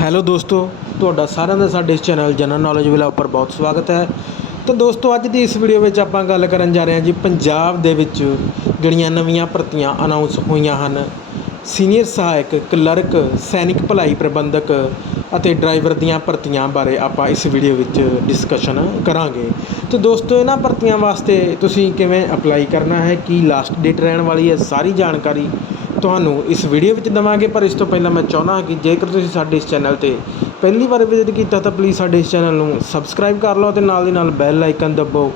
Hello ਦੋਸਤੋ, ਤੁਹਾਡਾ ਸਾਰਿਆਂ ਦਾ ਸਾਡੇ ਇਸ ਚੈਨਲ ਜਨਰਲ ਨੌਲੇਜ ਵਿਲਾ ਉੱਪਰ ਬਹੁਤ ਸਵਾਗਤ ਹੈ। ਤਾਂ ਦੋਸਤੋ, ਅੱਜ ਦੀ ਇਸ ਵੀਡੀਓ ਵਿੱਚ ਆਪਾਂ ਗੱਲ ਕਰਨ ਜਾ ਰਹੇ ਹਾਂ ਜੀ ਪੰਜਾਬ ਦੇ ਵਿੱਚ ਜਿਹੜੀਆਂ ਨਵੀਆਂ ਭਰਤੀਆਂ ਅਨਾਉਂਸ ਹੋਈਆਂ ਹਨ। ਸੀਨੀਅਰ ਸਹਾਇਕ ਕਲਰਕ ਸੈਨਿਕ ਭਲਾਈ ਪ੍ਰਬੰਧਕ ਅਤੇ ਡਰਾਈਵਰ ਦੀਆਂ ਭਰਤੀਆਂ ਬਾਰੇ ਆਪਾਂ ਇਸ ਵੀਡੀਓ ਵਿੱਚ ਡਿਸਕਸ਼ਨ ਕਰਾਂਗੇ। ਤੇ ਦੋਸਤੋ, ਇਹਨਾਂ ਭਰਤੀਆਂ ਵਾਸਤੇ ਤੁਸੀਂ ਕਿਵੇਂ ਅਪਲਾਈ ਕਰਨਾ ਹੈ, ਕੀ ਲਾਸਟ ਡੇਟ ਰਹਿਣ ਵਾਲੀ ਹੈ, ਸਾਰੀ ਜਾਣਕਾਰੀ ਤੁਹਾਨੂੰ ਇਸ ਵੀਡੀਓ ਵਿੱਚ ਦਵਾਂਗੇ, ਪਰ ਇਸ ਤੋਂ ਪਹਿਲਾਂ ਮੈਂ ਚਾਹੁੰਦਾ ਹਾਂ ਕਿ ਜੇਕਰ ਤੁਸੀਂ ਸਾਡੇ ਇਸ ਚੈਨਲ ਤੇ ਪਹਿਲੀ ਵਾਰ ਵਿਜ਼ਿਟ ਕੀਤਾ ਤਾਂ ਪਲੀਜ਼ ਸਾਡੇ ਇਸ ਚੈਨਲ ਨੂੰ ਸਬਸਕ੍ਰਾਈਬ ਕਰ ਲਓ ਅਤੇ ਨਾਲ ਦੀ ਨਾਲ ਬੈਲ ਆਈਕਨ ਦਬਾਓ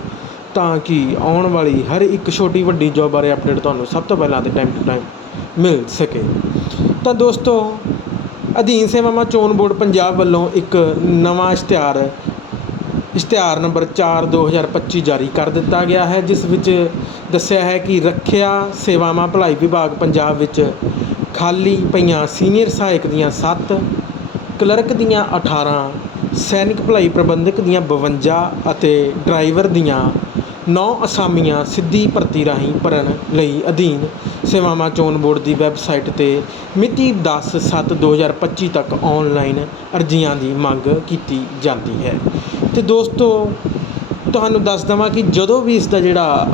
ਤਾਂ ਕਿ ਆਉਣ ਵਾਲੀ ਹਰ ਇੱਕ ਛੋਟੀ ਵੱਡੀ ਜੋਬ ਬਾਰੇ ਅਪਡੇਟ ਤੁਹਾਨੂੰ ਸਭ ਤੋਂ ਪਹਿਲਾਂ ਤੇ ਟਾਈਮ ਟੂ ਟਾਈਮ ਮਿਲ ਸਕੇ। ਤਾਂ ਦੋਸਤੋ, ਅਧੀਨ ਸੇਵਾਵਾਂ ਚੋਣ ਬੋਰਡ ਪੰਜਾਬ ਵੱਲੋਂ ਇੱਕ ਨਵਾਂ ਇਸ਼ਤਿਹਾਰ ਇਸ਼ਤਿਹਾਰ ਨੰਬਰ 4 2025 ਜਾਰੀ ਕਰ ਦਿੱਤਾ ਗਿਆ ਹੈ, ਜਿਸ ਵਿੱਚ ਦੱਸਿਆ ਹੈ ਕਿ ਰੱਖਿਆ ਸੇਵਾਵਾਂ ਭਲਾਈ ਵਿਭਾਗ ਪੰਜਾਬ ਵਿੱਚ ਖਾਲੀ ਪਈਆਂ ਸੀਨੀਅਰ ਸਹਾਇਕ ਦੀਆਂ 7 ਕਲਰਕ ਦੀਆਂ 18 ਸੈਨਿਕ ਭਲਾਈ ਪ੍ਰਬੰਧਕ ਦੀਆਂ 52 ਅਤੇ ਡਰਾਈਵਰ ਦੀਆਂ 9 ਅਸਾਮੀਆਂ ਸਿੱਧੀ ਭਰਤੀ ਰਾਹੀਂ ਭਰਨ ਲਈ ਅਧੀਨ। ਸੇਵਾਵਾਂ ਚੋਣ ਬੋਰਡ ਦੀ ਵੈੱਬਸਾਈਟ ਤੇ ਮਿਤੀ 10/7/2025 ਤੱਕ ਔਨਲਾਈਨ ਅਰਜ਼ੀਆਂ ਦੀ ਮੰਗ ਕੀਤੀ ਜਾਂਦੀ ਹੈ। ਅਤੇ ਦੋਸਤੋ, ਤੁਹਾਨੂੰ ਦੱਸ ਦੇਵਾਂ ਕਿ ਜਦੋਂ ਵੀ ਇਸ ਦਾ ਜਿਹੜਾ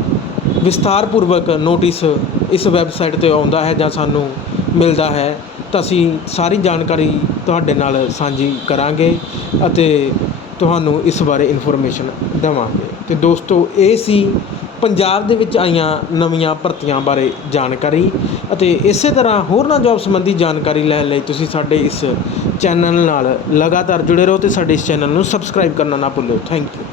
ਵਿਸਤਾਰਪੂਰਵਕ ਨੋਟਿਸ ਇਸ ਵੈੱਬਸਾਈਟ ਤੇ ਆਉਂਦਾ ਹੈ ਜਾਂ ਸਾਨੂੰ ਮਿਲਦਾ ਹੈ, ਤਾਂ ਅਸੀਂ ਸਾਰੀ ਜਾਣਕਾਰੀ ਤੁਹਾਡੇ ਨਾਲ ਸਾਂਝੀ ਕਰਾਂਗੇ ਅਤੇ ਤੁਹਾਨੂੰ ਇਸ ਬਾਰੇ ਇਨਫੋਰਮੇਸ਼ਨ ਦੇਵਾਂਗੇ। ਅਤੇ ਦੋਸਤੋ, ਇਹ ਸੀ ਪੰਜਾਬ ਦੇ ਵਿੱਚ ਆਈਆਂ ਨਵੀਆਂ ਭਰਤੀਆਂ ਬਾਰੇ ਜਾਣਕਾਰੀ ਅਤੇ ਇਸੇ ਤਰ੍ਹਾਂ ਹੋਰਨਾਂ ਜੋਬ ਸੰਬੰਧੀ ਜਾਣਕਾਰੀ ਲੈਣ ਲਈ ਤੁਸੀਂ ਸਾਡੇ ਇਸ ਚੈਨਲ ਨਾਲ ਲਗਾਤਾਰ ਜੁੜੇ ਰਹੋ ਅਤੇ ਸਾਡੇ ਇਸ ਚੈਨਲ ਨੂੰ ਸਬਸਕ੍ਰਾਈਬ ਕਰਨਾ ਨਾ ਭੁੱਲਿਓ। Thank you